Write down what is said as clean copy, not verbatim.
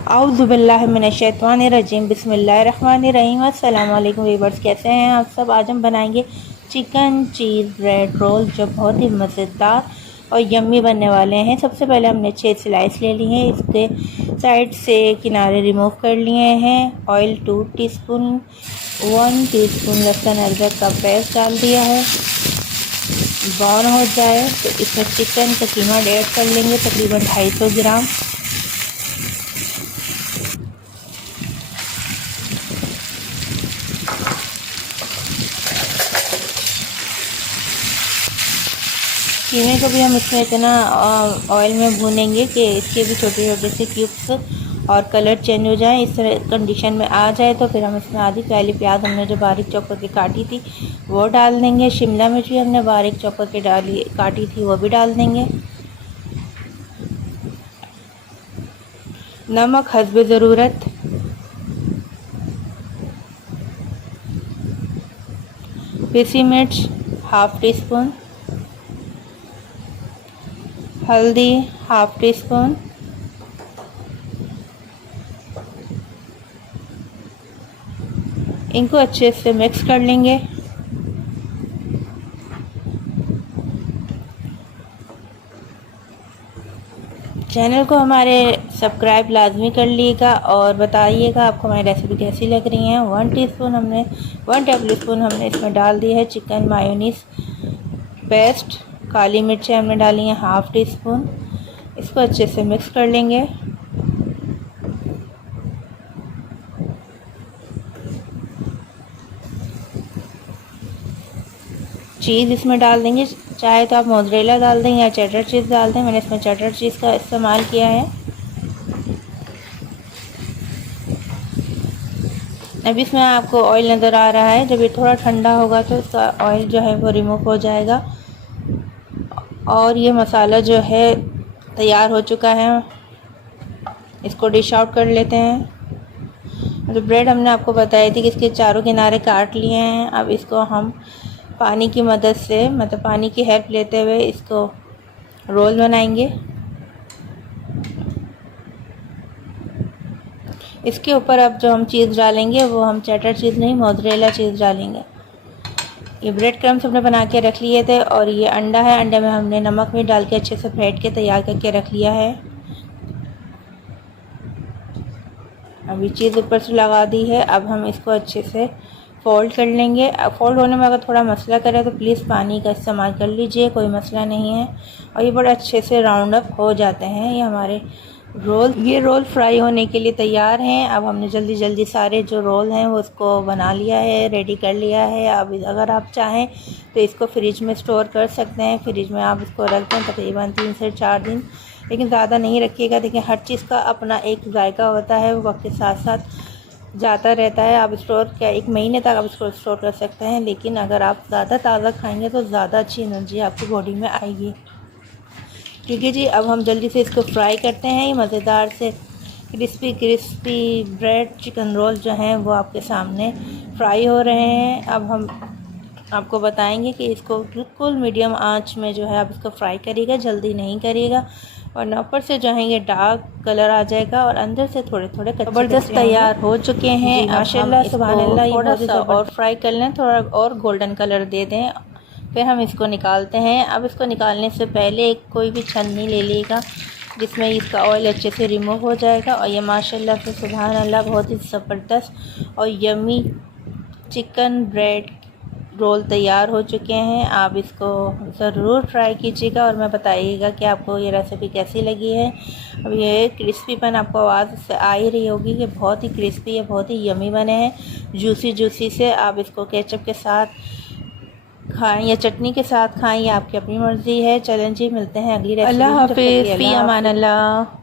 औज़ु बिल्लाहि मिनश्शैतानिर्रजीम बिस्मिल्लाहिर्रहमानिर्रहीम। अस्सलाम वालेकुम वीवर्स, कैसे हैं आप सब। आज हम बनाएंगे चिकन चीज़ ब्रेड रोल जो बहुत ही मज़ेदार और यम्मी बनने वाले हैं। सबसे पहले हमने 6 स्लाइस ले लिए हैं, इसके साइड से किनारे रिमूव कर लिए हैं। ऑयल 2 टीस्पून, 1 टीस्पून लहसुन अदरक का पेस्ट डाल दिया है। ब्राउन हो जाए तो इसमें चिकन का कीमा ऐड कर लेंगे, तकरीबन 250 ग्राम। कीमे को भी हम इसमें इतना ऑयल में भूनेंगे कि इसके भी छोटे छोटे से क्यूब्स और कलर चेंज हो जाए। इस तरह कंडीशन में आ जाए तो फिर हम इसमें आधी पहली प्याज हमने जो बारीक चॉप करके काटी थी वो डाल देंगे। शिमला मिर्च भी हमने बारीक चॉप करके काटी थी वो भी डाल देंगे। नमक हस्बे ज़रूरत, पिसी मिर्च हाफ़ टी स्पून, हल्दी हाफ़ टी स्पून, इनको अच्छे से मिक्स कर लेंगे। चैनल को हमारे सब्सक्राइब लाजमी कर लीजिएगा और बताइएगा आपको हमारी रेसिपी कैसी लग रही है। 1 टेबल स्पून हमने इसमें डाल दी है चिकन मायोनीज़ पेस्ट। काली मिर्चें हमने डाली हैं हाफ़ टी स्पून। इसको अच्छे से मिक्स कर लेंगे। चीज़ इसमें डाल देंगे, चाहे तो आप मोज़रेला डाल दें या चेडर चीज़ डाल दें। मैंने इसमें चेडर चीज़ का इस्तेमाल किया है। अभी इसमें आपको ऑयल नज़र आ रहा है, जब ये थोड़ा ठंडा होगा तो इसका ऑयल जो है वो रिमूव हो जाएगा और ये मसाला जो है तैयार हो चुका है। इसको डिश आउट कर लेते हैं। जो ब्रेड हमने आपको बताई थी कि इसके चारों किनारे काट लिए हैं। अब इसको हम पानी की मदद से, मतलब पानी की हेल्प लेते हुए इसको रोल बनाएंगे। इसके ऊपर अब जो हम चीज़ डालेंगे वो हम चेडर चीज़ नहीं, मोज़रेला चीज़ डालेंगे। ये ब्रेड क्रम्स हमने बना के रख लिए थे और ये अंडा है, अंडे में हमने नमक भी डाल के अच्छे से फेंट के तैयार करके रख लिया है। अभी चीज़ ऊपर से लगा दी है। अब हम इसको अच्छे से फ़ोल्ड कर लेंगे। अब फ़ोल्ड होने में अगर थोड़ा मसला करे तो प्लीज़ पानी का इस्तेमाल कर लीजिए, कोई मसला नहीं है। और ये बड़े अच्छे से राउंड अप हो जाते हैं। ये हमारे रोल फ्राई होने के लिए तैयार हैं। अब हमने जल्दी जल्दी सारे जो रोल हैं वो उसको बना लिया है, रेडी कर लिया है। अब अगर आप चाहें तो इसको फ्रिज में स्टोर कर सकते हैं। फ्रिज में आप इसको रख दें तकरीबन 3 से 4 दिन, लेकिन ज़्यादा नहीं रखिएगा। देखिए हर चीज़ का अपना एक जायका होता है, वो वक्त के साथ साथ जाता रहता है। आप स्टोर क्या 1 महीने तक आप इसको स्टोर कर सकते हैं, लेकिन अगर आप ज़्यादा ताज़ा खाएंगे तो ज़्यादा अच्छी एनर्जी आपकी बॉडी में आएगी। ठीक है जी, अब हम जल्दी से इसको फ्राई करते हैं। ये मज़ेदार से क्रिस्पी ब्रेड चिकन रोल जो हैं वो आपके सामने फ्राई हो रहे हैं। अब हम आपको बताएंगे कि इसको बिल्कुल मीडियम आंच में जो है आप इसको फ्राई करिएगा, जल्दी नहीं करिएगा, और ऊपर से जो है ये डार्क कलर आ जाएगा और अंदर से थोड़े थोड़े ज़बरदस्त तैयार हो चुके हैं माशाल्लाह सुभानअल्लाह। थोड़ा सा और फ्राई कर लें, थोड़ा और गोल्डन कलर दे दें, फिर हम इसको निकालते हैं। अब इसको निकालने से पहले एक कोई भी छन्नी ले लीजिएगा जिसमें इसका ऑयल अच्छे से रिमूव हो जाएगा। और ये माशाल्लाह से सुभानअल्लाह बहुत ही ज़बरदस्त और यम्मी चिकन ब्रेड रोल तैयार हो चुके हैं। आप इसको ज़रूर ट्राई कीजिएगा और मैं बताइएगा कि आपको ये रेसिपी कैसी लगी है। अब ये क्रिस्पीपन आपको आवाज़ से आ ही रही होगी कि बहुत ही क्रिस्पी है, बहुत ही यम्मी बने हैं, जूसी से। आप इसको केचप के साथ खाएं या चटनी के साथ खाएं, ये आपकी अपनी मर्ज़ी है। चलें जी, मिलते हैं अगली रेसिपी। अल्लाह हाफ़िज़, फ़ी अमान अल्लाह।